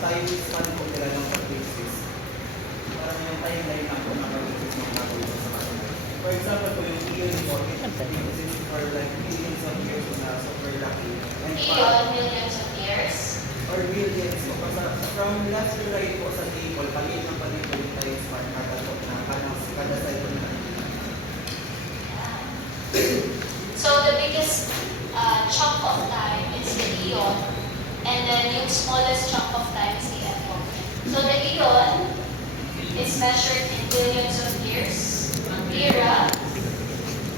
time span po nila ng pag-basis. Parang yung timeline na po na pag-basis ng gagawin sa kanila. For example po yung iyon po, it exists for like millions of years na super lucky. And Iyon, millions of years. or billions po. From last to right po sa table, paliit ng yung time span kada po na kada cycle na. So the biggest chunk of time is the eon, and then yung smallest chunk of time is the epoch. So the eon is measured in billions of years, era,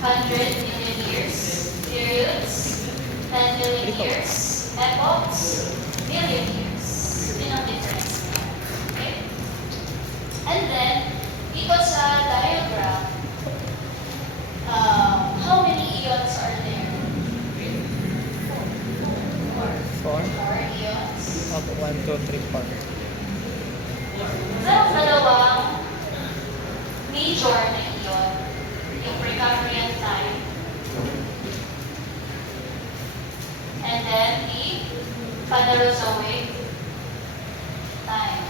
100 million years, periods, 10 million years, epochs, million years. Yun ang difference niya. Okay? And then, dito sa diagram, how many eons are there? Four. Four eons. Up, 1, 2, 3, 4. Merong dalawang major na eon, yung Precambrian time, and then the Phanerozoic time.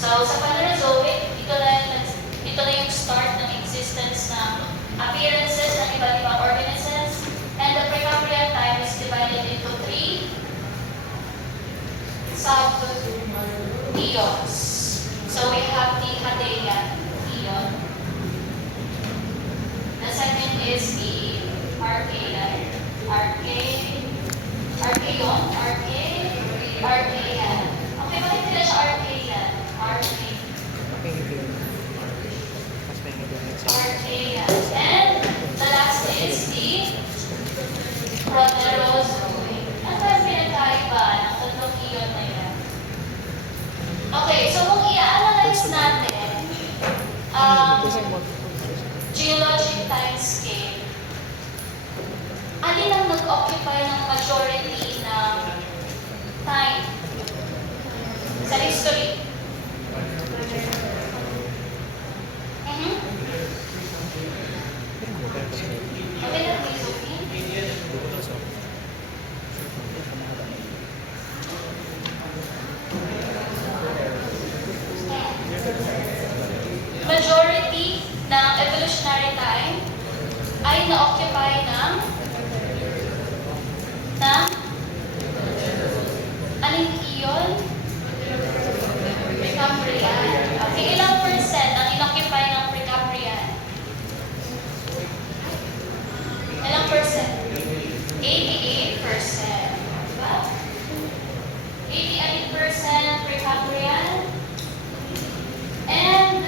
So sa Phanerozoic, ito na yung start ng existence ng appearances ng iba't ibang organisms, and the Precambrian time is divided into 3 sub-eons. So we have the Hadean eon. The second is the Archean. Archean. Okay, bakit nila siya Archean? Archean. And the last is the Proterozoic. Ano ba yung pinagkaiba ng tatlong eon na yan? Okay, so kung i-analyze natin geologic time scale, alin ang nag-occupy ng majority ng time sa history? Okay na, please, okay? Majority ng evolutionary time ay na-occupy ng anong eon? Precambrian. Okay, ilang percent ang in-occupy ng Precambrian? Ilang percent? 88%. Diba? 88% Precambrian. And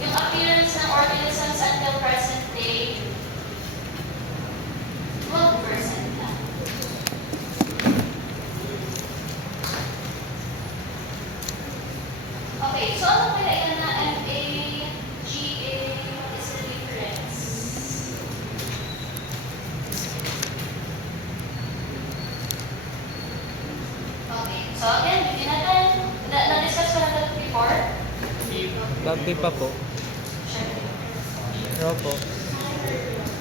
yung appearance ng organisms until present day, 12% lang. Okay, so ano kaya yan na MA, GA, what is the difference? Okay, so again, hindi natin, na-discuss ko na ito before. Babi pa po. Sure. Raw po.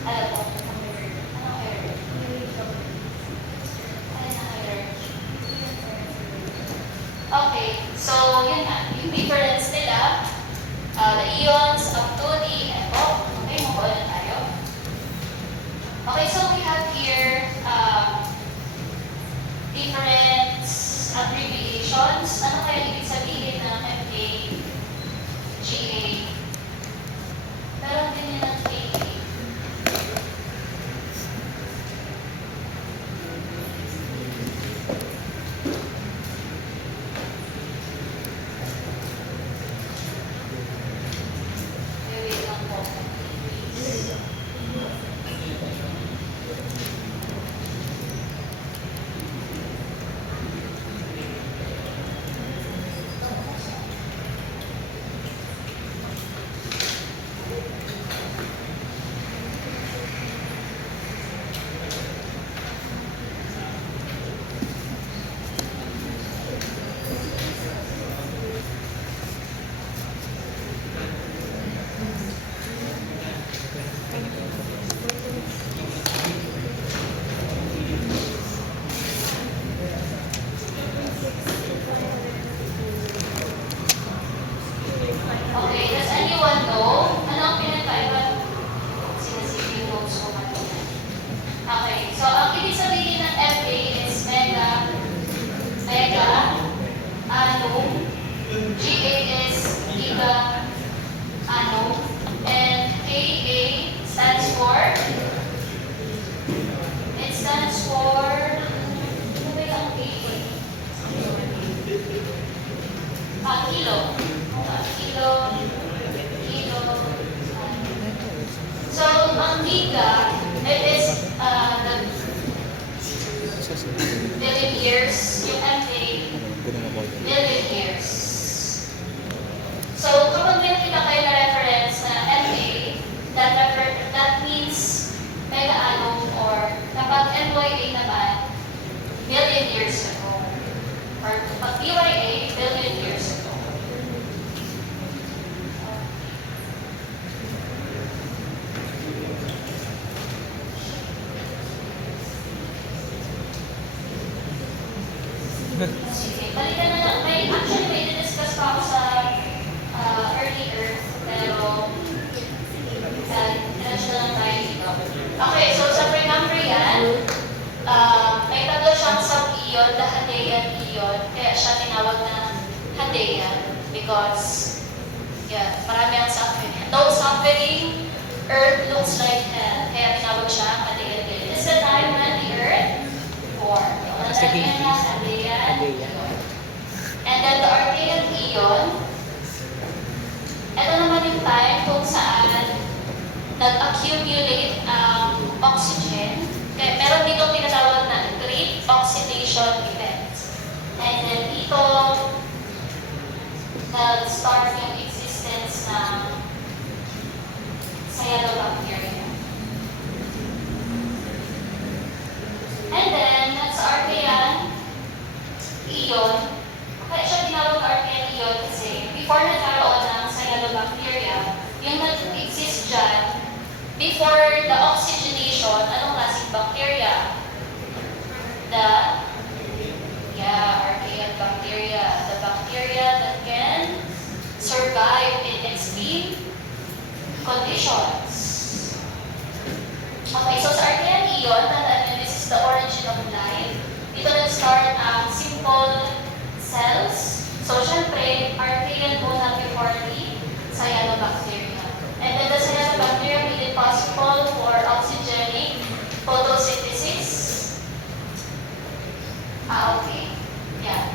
Alam po. Anong error? Ano na error? Okay, so yun nga, yung difference nila, the eons up to the epoch. Okay, move on na tayo. Okay, so we have here different abbreviations. Ano kaya ibig sabihin ng MA, GA? Pero din yun ang AA. Wait lang po. GA is giga ano, and KA stands for, it stands for, ano ba yung KA? Kilo. Kilo. Kilo. So, ang giga, it is the million years, yung MA, million years. So, kapag may nakita kayo na reference na MA, that means mega-anong, or kapag MYA naman, million years ago. Or kapag BYA, billion years ago. Sige, balikan na lang. Actually, may discuss pa ako sa early Earth, pero diretso na lang tayo dito. Okay, so sa Precambrian, may tatlo siyang sub-ion, the Hadean ion, kaya siya tinawag na Hadean because marami ang suffering. No suffering, Earth looks like hell, kaya tinawag siya Hadean ion. It's the time when the Earth formed. And then the Archean ion, ito naman yung time kung saan nag-accumulate ang oxygen. Kaya meron dito tinatawag na Great Oxidation Event. And then dito, nag-start yung existence ng cyanobacteria. And then, sa Archean ion, kaya siya tinawag na Archean ion kasi before nagkaroon ng cyanobacteria, yung nag-exist dyan, before the oxygenation, anong klaseng bacteria? Archean bacteria. The bacteria that can survive in extreme conditions. Okay, so sa Archean ion, tandaan nyo, this is the origin of life. Dito nag-start ang simple cells. So, syempre, Archean muna before the cyanobacteria. And then the cyanobacteria made it possible for oxygenic photosynthesis. Okay. Yeah.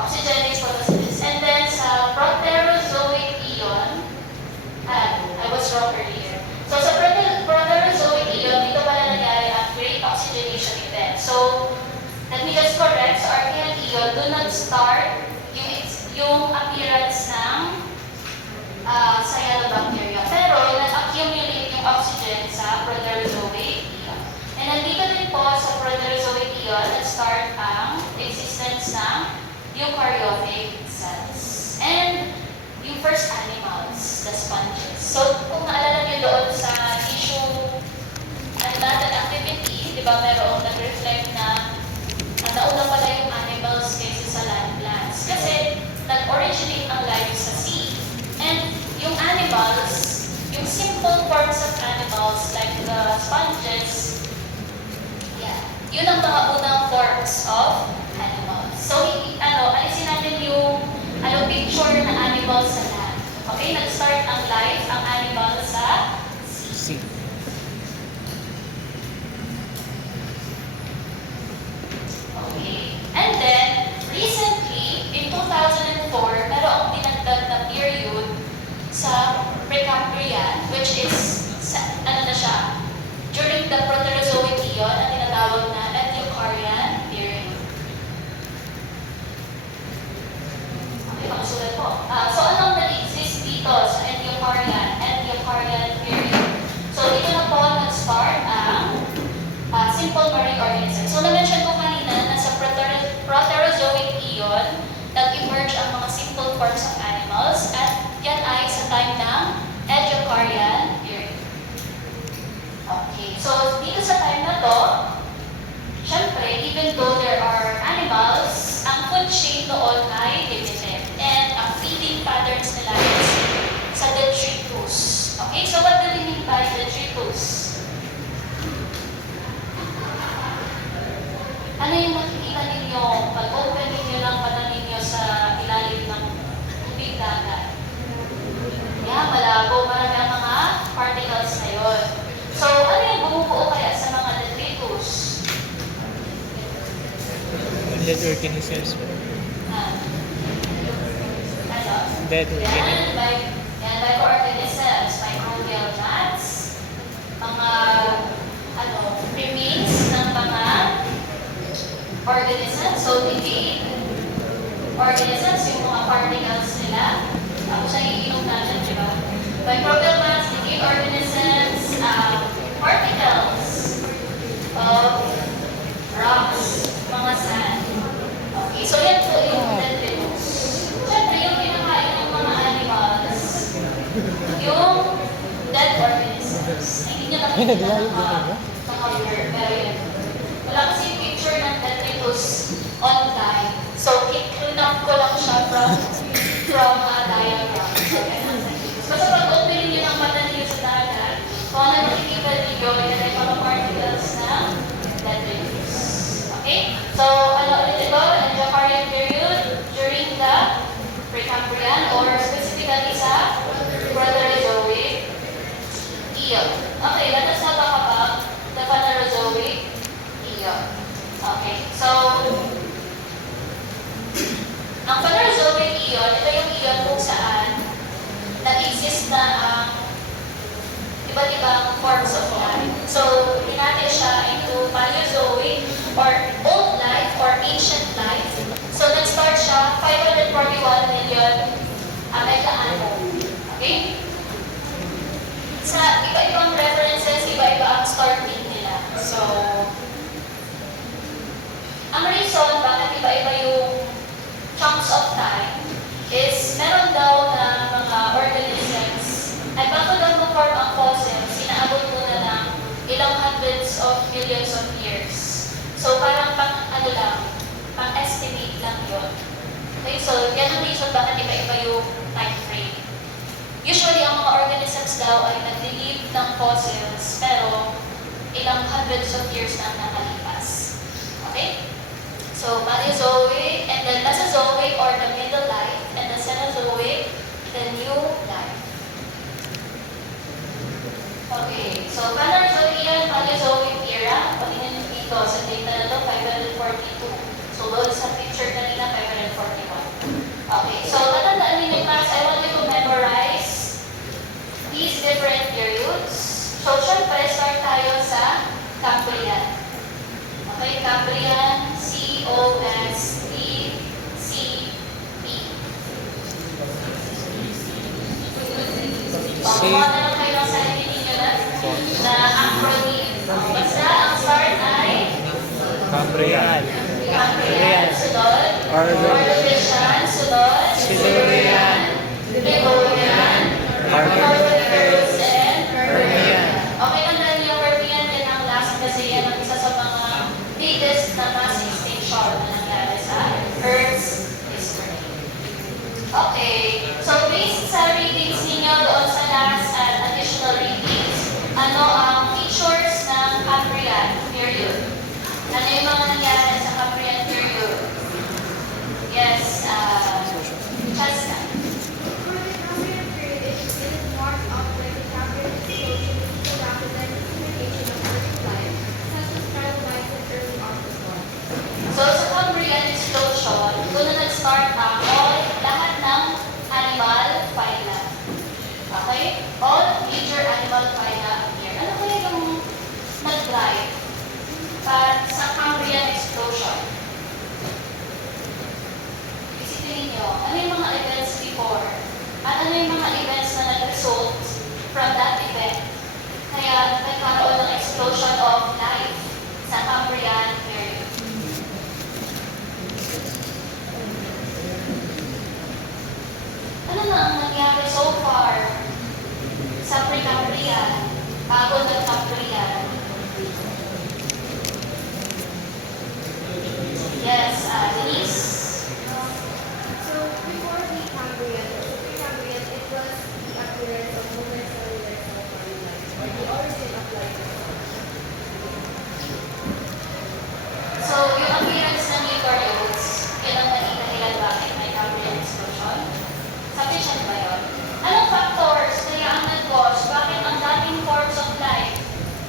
Oxygenic photosynthesis. And then sa Proterozoic ion, I was wrong earlier. So sa Proterozoic ion, dito pala nangyari ang great oxygenation event. So, let me just correct. Sa Archean ion, do not start yung appearance ng cyanobacteria. Pero, nag-accumulate yung oxygen sa Proterozoic ion. And nandito din po sa Proterozoic ion, nag-start ang existence ng eukaryotic cells. And yung first animals, the sponges. So, kung naalala nyo doon sa issue natin activity, di ba merong nag-reflect na nauna pala yung animals kaysa sa land plants. Kasi nag-originate ang life sa sea. And yung animals, yung simple forms of animals like the sponges, yun ang mga unang forms of animals. So, alisin natin yung picture na animals sa land. Okay, nag-start ang life, ang animal sa sea. Okay. And then, recently, in 2004, merong dinagdag na period sa Precambrian, which is, during the Proterozoic ion, ang tinatawag na Eukaryan period. Okay, pakasulat po. So, anong nag-exist dito sa Eukaryan period? So, dito na po nag-start ang simple marine organisms. So, na-mention ko kanina na sa Proterozoic ion, nag-emerge ang mga simple forms of animals at yan ay sa time ng Eukaryan period. Okay, so dito sa time na to, syempre, even though there are animals, ang food chain noon ay limited. And ang feeding patterns nila is sa detritus. Okay, so what do we mean by detritus? Ano yung makikita ninyo pag open ninyo ng mata ninyo sa ilalim ng organisms. Ah, ano? Dead organisms. Yan, microorganisms, microbial mats, mga remains ng mga organisms, so decayed organisms, yung mga particles nila. Tapos siya iinom natin, di ba? Microbial mats, decayed organisms, particles of rocks, mga sand. Okay, so yan po yung detritus. Siyempre, yung kinakain ng mga animals, yung dead organisms. Hindi nyo nakikita ng mga word, pero yun. Wala kasi picture ng detritus online. So, clean up ko lang siya from a diagram. So, yan ang detritus. Basta pag-opening nyo ng mata niyo sa dagat, kung ano nakikita niyo, yan ay mga particles ng detritus. Okay? So, ano ulit ito? Angioparian period during the Precambrian or specifically sa Proterozoic eon. Okay, let us now talk about the Phanerozoic eon. Okay, so ang Phanerozoic eon, ito yung eon kung saan nag-exist na ang iba't ibang forms of life. So, hinati siya into Paleozoic or old life or ancient life. So, nag-start siya 541 million ano. Okay? Sa iba-ibang references, iba-iba ang start date nila. So, ang reason bakit iba-iba yung chunks of time is meron daw na mga organisms ay bago daw mag-form ang fossils, inaabot muna ng ilang hundreds of millions of years. So, parang pang-estimate lang yun. Okay, so yan ang reason bakit iba-iba yung time frame. Usually, ang mga organisms daw ay nag-live ng fossils, pero ilang hundreds of years na nakalipas. Okay? So, Paleozoic, and then Mesozoic or the middle life, and the Cenozoic, the new life. Okay, so Phanerozoic, Paleozoic era, patingin nyo dito sa data na ito, 542. So, doon sa picture kanina, 541. Okay, so tatandaan ninyo class, I want you to memorize these different periods. So, syempre, start tayo sa Cambrian. Okay, Cambrian, C-O-S-B-C-P. Kumuha na lang kayo ng sarili ninyo na acronym. Basta, ang start ay Cambrian. Cambrian, sunod. Ordovician, sunod. Silurian. Devonian, Carboniferous, and Permian. Okay, tandaan niyo yung Permian, yan ang last kasi yan ang isa sa mga biggest na mass extinction na nangyari sa Earth's history. Okay, so based sa readings ninyo doon sa last and additional readings, ano ang features ng Cambrian period? Ano yung mga nangyari sa Cambrian period? Yes, Chasta. For the Cambrian period, it is marked off by the Cambrian explosion, which is the rapid diversification of marine life, such as trilobites and early arthropods. So sa Cambrian explosion, doon na nag-start ang lahat ng animal phyla. Okay? All major animal phyla appear. Ano kaya yung nag-drive sa Cambrian explosion? Isipin niyo, ano yung mga events before? At ano yung mga events na nag-result from that event? Kaya nagkaroon ng explosion of life sa Cambrian period. Ano na ang nangyari so far sa Precambrian bago nag-Cambrian? Yes, Denise? So, before the Cambrian, the Precambrian, it was the appearance of multicellular cell marine life, or the origin of life. So, yung appearance ng eukaryotes, yun ang nakita nila bakit may Cambrian explosion? Sufficient ba yun? Anong factors kaya ang nag-cause? Bakit ang daming forms of life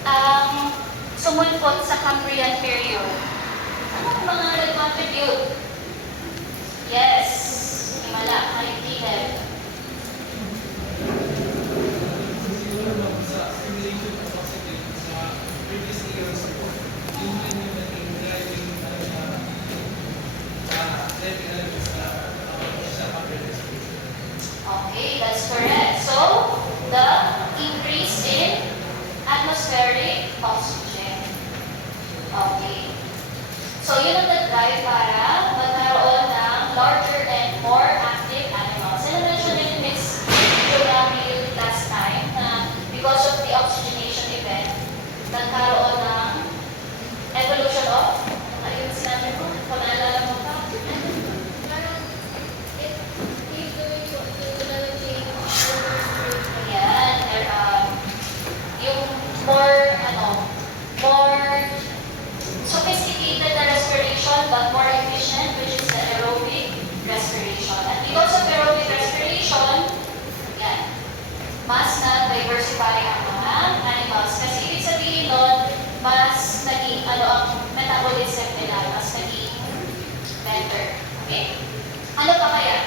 ang sumulpot sa Cambrian period? Anong mga nag-contribute Caleb. Siguro naman sa simulation of oxygen sa previous years, yung yung naging driving level sa pag-release. Okay, that's correct. So, the increase in atmospheric oxygen. Okay. So, yun ang nag-drive para magkaroon ng larger and more active animals. And na-mention din Ms. Joramil last time na because of the oxygenation event, nagkaroon ng evolution of, ano yung sinabi ko? Kung naalala mo pa? Parang it is going to developing urban Ayan, yung more, more sophisticated na respiration but more efficient, which is the aerobic respiration. And because of aerobic respiration, yan, mas na-diversify ang mga animals. Kasi ibig sabihin nun, mas naging, ang metabolism nila, mas naging better. Okay? Ano pa kaya?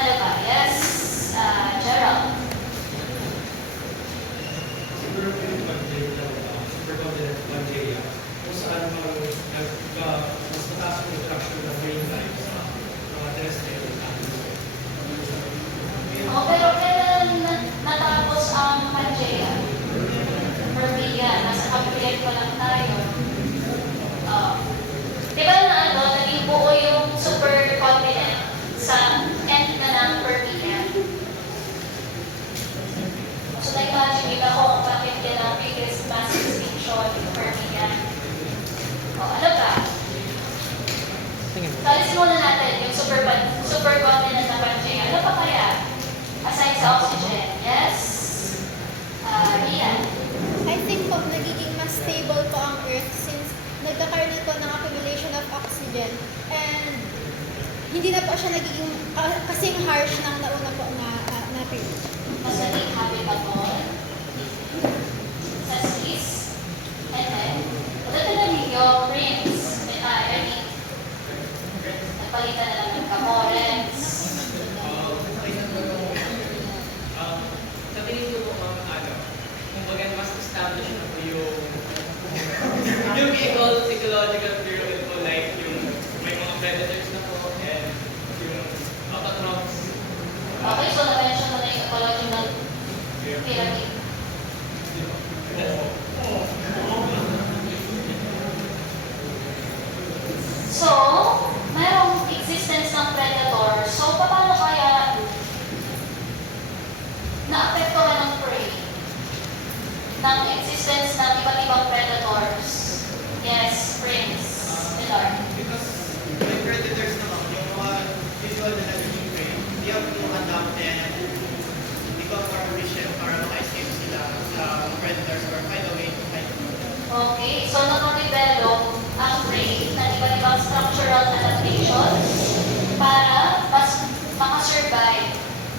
Ano pa? Yes, Gerald. Siguro po yung bacteria, supercontinent bacteria, kung saan mas mataas po yung fraction ng brain life sa mga terrestrial animals. Oh, pero kailan natapos ang Pangea? Permian, nasa kapilid pa lang tayo. Di ba naging buo yung supercontinent sa end na ng Permian? So, na-imagine nila ko bakit yan ang biggest mass extinction in Permian. Ano ba? Tingin mo. Salisin muna natin yung supercontinent na Pangea. Ano pa kaya? Aside sa oxygen. Yes? Rian. I think po nagiging mas stable po ang Earth since nagkakaroon ito ng accumulation of oxygen and hindi na po siya nagiging kasing harsh ng nauna po na period. Mas naging habitable. Sa Swiss. And then, dito na ninyo, Prince. Nagpalitan na lang ng Camorens. Sa tingin ko po kumbaga mas established na po yung ecological pyramid po, like yung may mga predators na po and yung autotrophs. Okay, so na-mention mo na yung ecological pyramid. So, mayroong existence ng predator. So, paano kaya naapektuhan ng prey ng existence ng iba't ibang predators? Yes, Prince. Miller. Because may predators naman, yung mga visual na naging prey, they have to adapt and become more efficient para maka-escape sila sa predators or find a way to fight them. Okay, so nakadevelop ang brain ng iba't ibang structural adaptations para mas makasurvive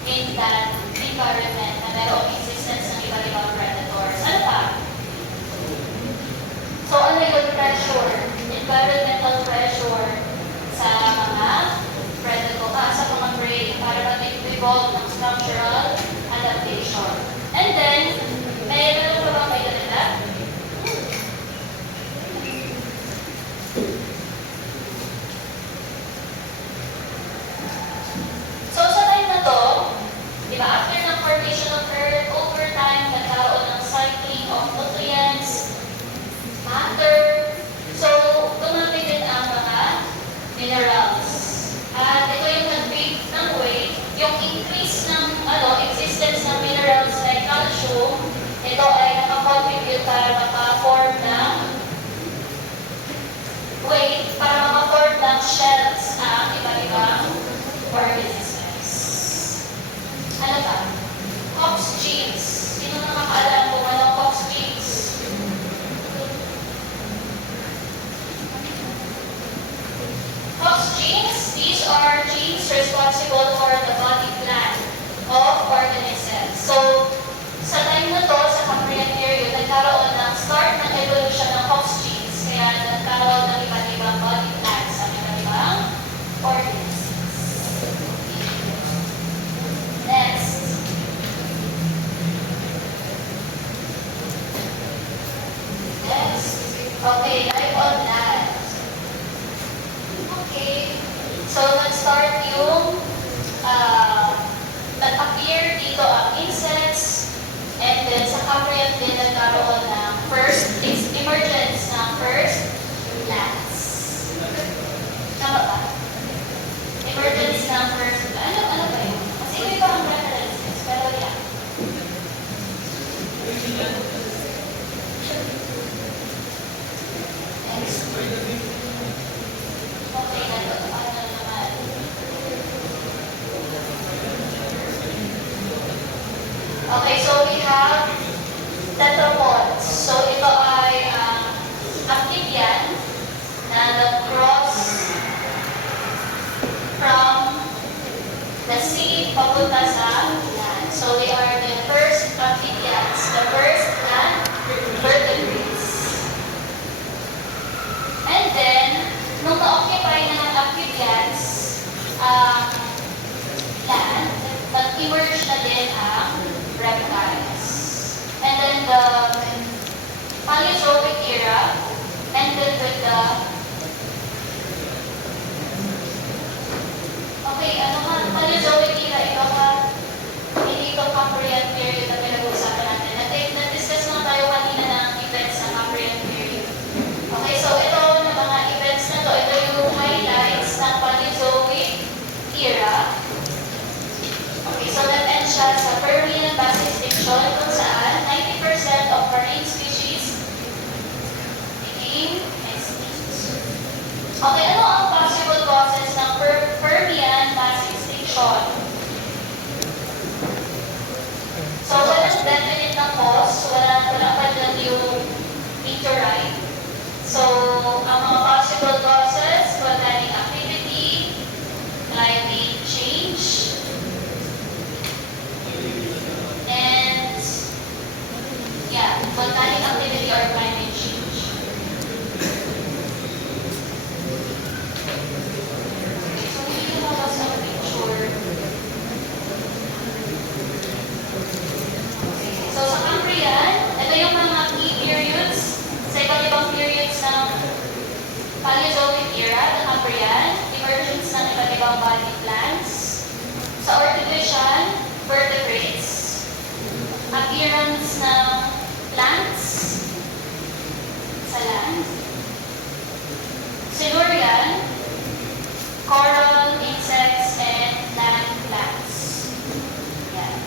in that environment na mayroong existence ng iba't ibang predators. Ano pa? So ano yung pressure? Environmental pressure sa mga predator, sa mga brain para mag-evolve ng structural adaptation. And then, mayroon pa ba kayo nila? So sa time na to, di ba, after ng formation of Earth, over time, nagkaroon ng cycling of nutrients, matter. So, dumami din ang mga minerals. At ito yung nag-big ng way, yung increase ng existence ng minerals like calcium, ito ay nakakontribute para maka-form ng weight, para maka-form ng shells ang iba-ibang organisms. Ano ba? Cox genes. Sino nakakaalam kung anong Cox genes? Cox genes, these are genes responsible for the body plan of organisms. So, sa time na to, sa Cambrian period, nagkaroon ng start ng evolution ng Cox genes. Kaya nagkaroon ng iba't ibang body plans sa iba't ibang organisms. nag-start yung nag-appear dito ang insects, and then sa Cambrian din nagkaroon ng first emergence ng first plants. Tama ba? Emergence ng first plants. Ano ba yun? Kasi iba ang references, pero yeah. Next. Okay, ano naman? Okay, so we have tetrapods. So ito ay amphibian na nag-cross from the sea papunta sa land. So we are the first amphibians, the first land vertebrates. And then, nung na-occupy na ng amphibians land, nag-emerge na din ang reptiles. And then the Paleozoic era ended with the Paleozoic era, hindi ito Cambrian period na pinag-uusapan natin. Na-discuss na tayo kanina ng events ng Cambrian period. Okay, so ito na mga events na to, ito yung highlights ng Paleozoic era. Okay, so nag-end siya sa Permian mass extinction kung saan 90% of marine species became extinct. Okay, ano ang possible causes ng Permian mass extinction? So, walang definite na cause, wala pa dyan yung meteorite. So, ang mga possible causes, volcanic activity, climate change, and yeah, volcanic activity or climate change. Okay, so we will have a picture. So sa Cambrian, ito yung mga key periods sa iba't ibang periods ng Paleozoic era, the Cambrian, emergence ng iba't ibang body plants. Sa Ordovician, vertebrates, appearance ng plants sa land. Silurian, coral, insects, and land plants. Yan.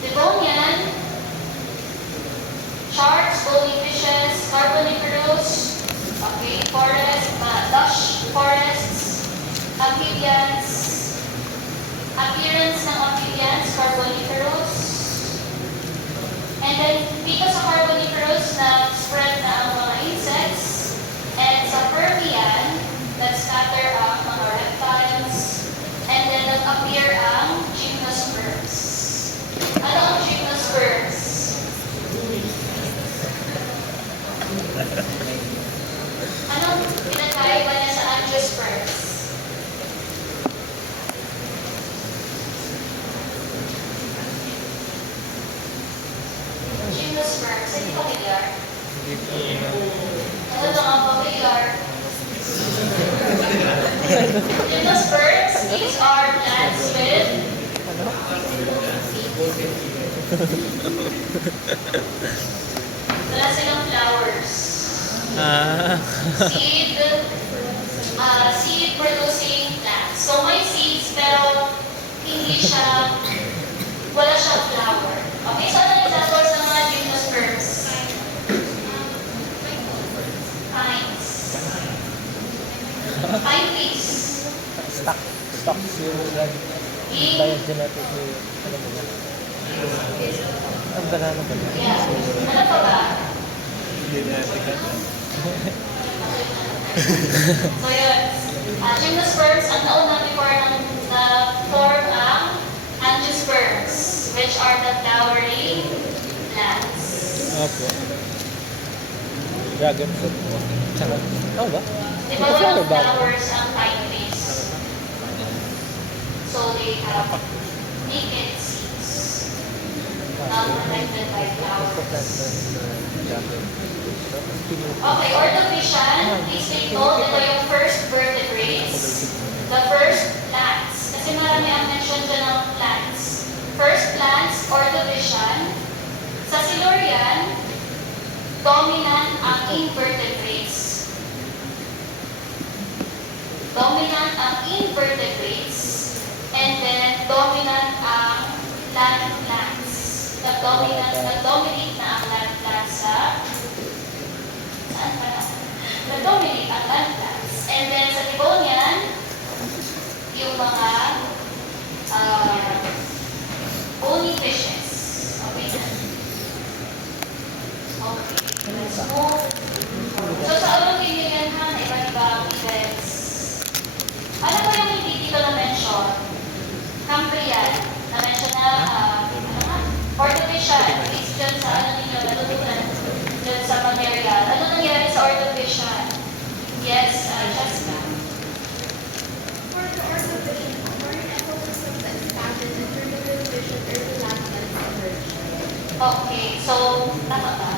Devonian, sharks, bony fishes, Carboniferous, okay, forest, lush forests, amphibians, appearance ng amphibians, Carboniferous, and then dito sa Carboniferous na-spread na ang mga insects, and sa Permian, nag-scatter ang mga reptiles, and then nag-appear ang gymnosperms. Ano ang gymnosperms? Anong pinagkaiba niya sa angiosperms? Gymnosperms, hindi familiar? Ano ito ang familiar? Gymnosperms, these are plants with wala silang flowers. Seed producing plants. So may seeds pero wala siyang flower. Okay, so ano examples ng mga gymnosperms? Pines. Pine trees. Stocks yung diagenetic yung ano mo ba? Ang banana ba? Yeah. Ano pa ba? So yun, gymnosperms, ang nauna before na-form ang angiosperms, which are the flowering plants. Opo. Dragon fruit po. Charot. Ano ba? Di ba walang flowers ang pine trees? So they have naked seeds, not protected by flowers. Okay, Ordovician, please take note, ito yung first vertebrates. dominant ang invertebrates, and then dominant ang land plants. Nag-dominate na ang land plants sa saan ba na? Nag-dominate ang land plants. And then sa Devonian, yung mga bony fishes. Okay na. Okay. Let's move. So sa Olympian ha, na iba-ibang events. Ano ba yung hindi dito na-mention? Cambrian. Na-mention na, orthovision. Based dyan sa ano ninyo, natutunan dyan sa material. Ano nangyari sa orthovision? Yes, Jessica. For the orthovision, foreign ecosystems expanded and through the vision, early landmass emerged. Okay, so, tama ba?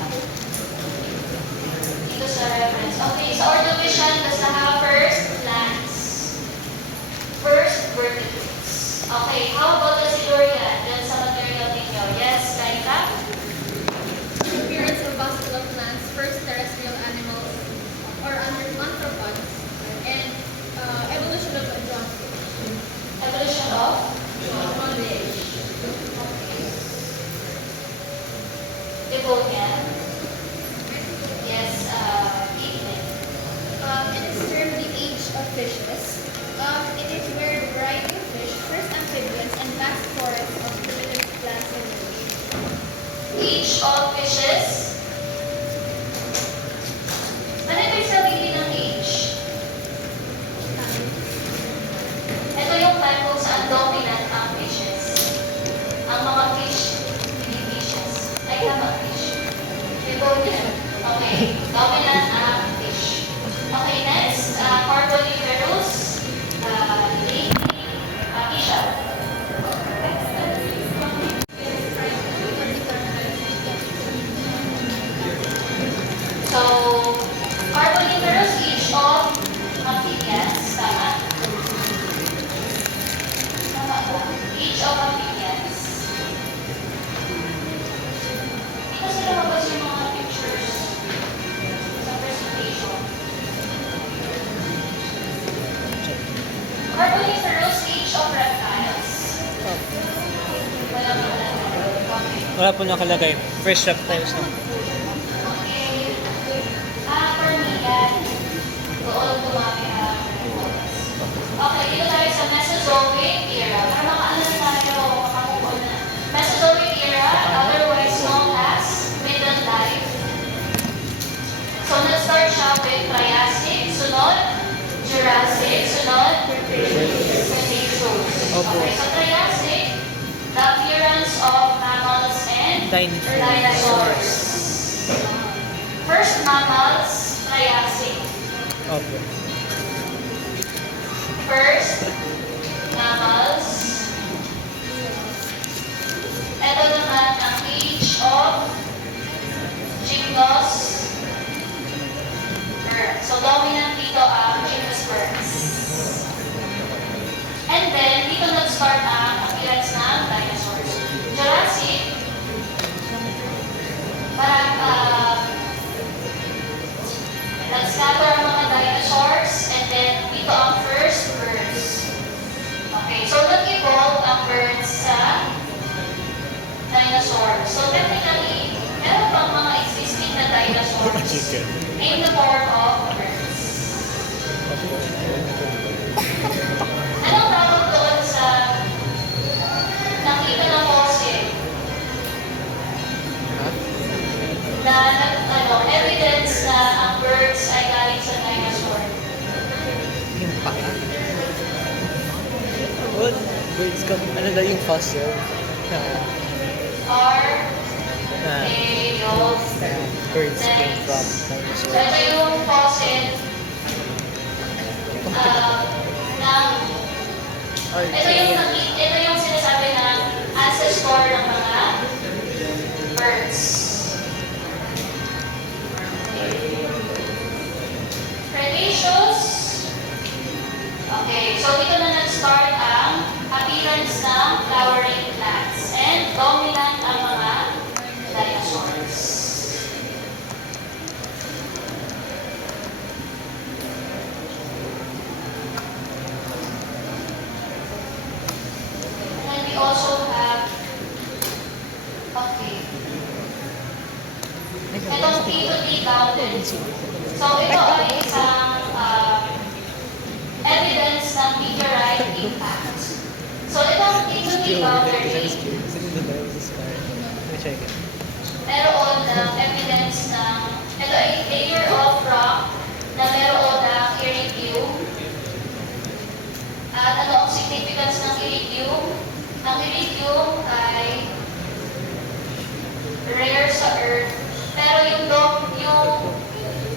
Dito sa reference. Okay, sa orthovision, basta ha, first, plants. First, vertebrates. Okay, how about the Silurian? Dyan sa material ninyo. Yes, Kaita? Appearance of vascular plants, first terrestrial animals, or under anthropods, and evolution of advanced Evolution of? knowledge. Devonian? Yes, Evelyn. It is termed the age of fishes. It is where the variety of fish, first amphibians, and vast forests of primitive plants emerge. Age of fishes? Ano ibig sabihin ng age? Ito yung time kung saan dominant ang fishes. Ang mga fish, hindi fishes. Ay, tama fish. Devonian. Okay, dominant ang fish. Okay, next, Carboniferous. Lady, Isha. So, Carboniferous age of amphibians. Tama? Tama ba? Age of amphibians. Hindi kasi lumabas yung mga pictures sa presentation. Carboniferous age of reptiles. Wala pa wala. Okay. Wala po nakalagay. Fresh reptiles na. Okay. For me, yan. Doon dumami ang reptiles. Okay, dito tayo sa Mesozoic era. Para makaalam tayo, makakuha na. Mesozoic era, otherwise known as middle life. So, nag-start siya with Triassic, sunod, Jurassic, sunod, Cretaceous. Opo. Okay, so Triassic, the appearance of mammals and dinosaurs. First mammals, Triassic. Opo. First mammals. Ito naman ang age of gymnosperms. So dominant dito ang gymnosperms. And then, dito nag-start ang appearance ng dinosaurs. Jurassic, parang nag-scatter ang mga dinosaurs, and then dito ang first birds. Okay, so nag-evolve ang birds sa dinosaurs. So technically, meron pang mga existing na dinosaurs in the form of birds. Anong tawag doon sa nakita ng fossil? Na evidence na ang birds ay galing sa dinosaur. Yung paa. What? Birds come, ano daw yung fossil? Birds came from So dinosaurs. ito yung fossil ito yung sinasabi na ancestor ng mga birds. Cretaceous. Okay, so dito na nag-start ang appearance ng flowering plants and dominant ang mga dinosaurs. component. So ito ay isang evidence ng meteorite impact. So itong K2D boundary, Check it. meron ng evidence ng, ito ay layer of rock na meron ng iridium. At ano ang significance ng iridium? Ang iridium ay rare sa Earth, pero yung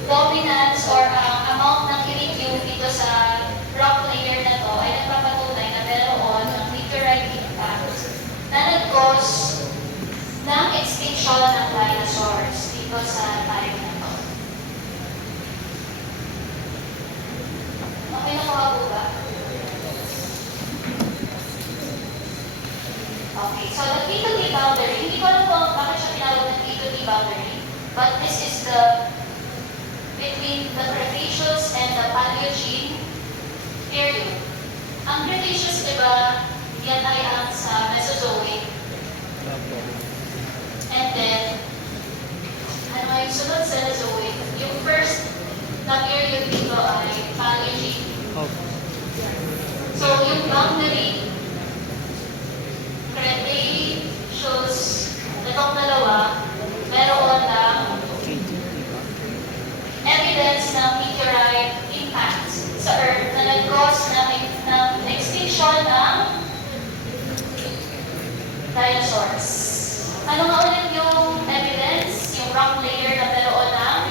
dominance or amount ng iridium dito sa rock layer na to ay nagpapatunay na meron ng meteorite impact na nag-cause ng extinction ng dinosaurs dito sa time na to. Okay na po ba? Okay, so the K2D boundary, hindi ko alam kung bakit siya tinawag ng K2D boundary, but this is the between the Cretaceous and the Paleogene period. Ang Cretaceous, di ba, yan ay ang sa Mesozoic. And then, ano yung sunod sa Mesozoic? Yung first na period dito ay Paleogene. So, yung boundary, Cretaceous, itong dalawa, meron ng evidence ng meteorite impact sa Earth na nag-cause ng extinction ng dinosaurs. Ano nga ulit yung evidence? Yung rock layer na meron ng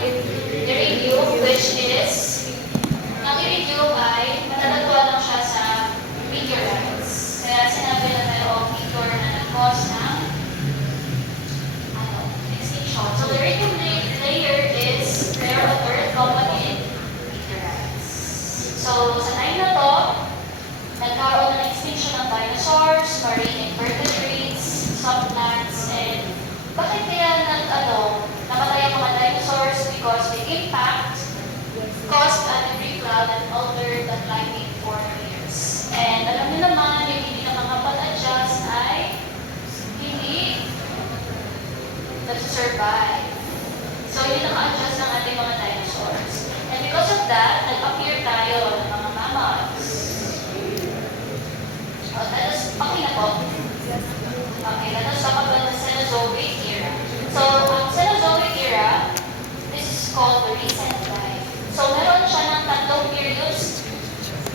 iridium, which is, ang iridium ay matatagpuan lang siya sa meteorites. Kaya sinabi na mayroong meteor na nag-cause ng extinction. So the iridium layer is rare on Earth, common in meteorites. So sa time na to, nagkaroon ng extinction ng dinosaurs, marine invertebrates, some plants, and bakit kaya namatay ang mga dinosaurs? Because the impact caused a debris cloud that altered the climate for years. And alam niyo naman, yung hindi nakakapag-adjust ay hindi nag-survive. So, hindi naka-adjust ng ating mga dinosaurs. And because of that, nag-appear tayo ng mga mammals. Okay na po. Okay, let us talk about the Cenozoic era. So, ang Cenozoic era, this is called the recent time. So, meron siya ng tatlong periods.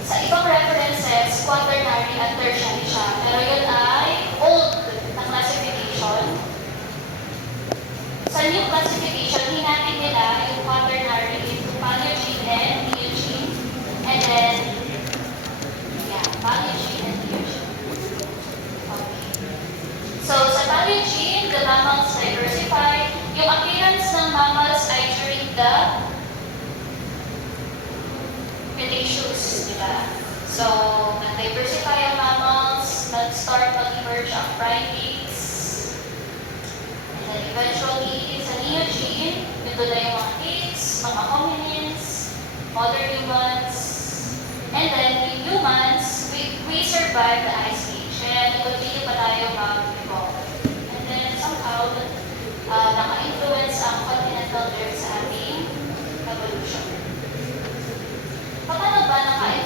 Sa ibang references, quaternary at tertiary siya. Pero yun ay old na classification. Sa new classification, hinatin nila yung quaternary into Paleogene and Neogene. And then, Paleogene and Neogene. Okay. So, sa Paleogene, the mammals diversified. Yung appearance ng mammals ay during the Cretaceous, di ba? So, nag-diversify ang mammals, nag-start mag-emerge ang primates, and then eventually, sa Neogene, ito na yung mga apes, mga hominins, modern humans, and then yung humans, we survived the Ice Age, kaya nag-continue pa tayo mag-evolve. And then somehow, naka-influence ang continental drift sa ating evolution. Paano ba naka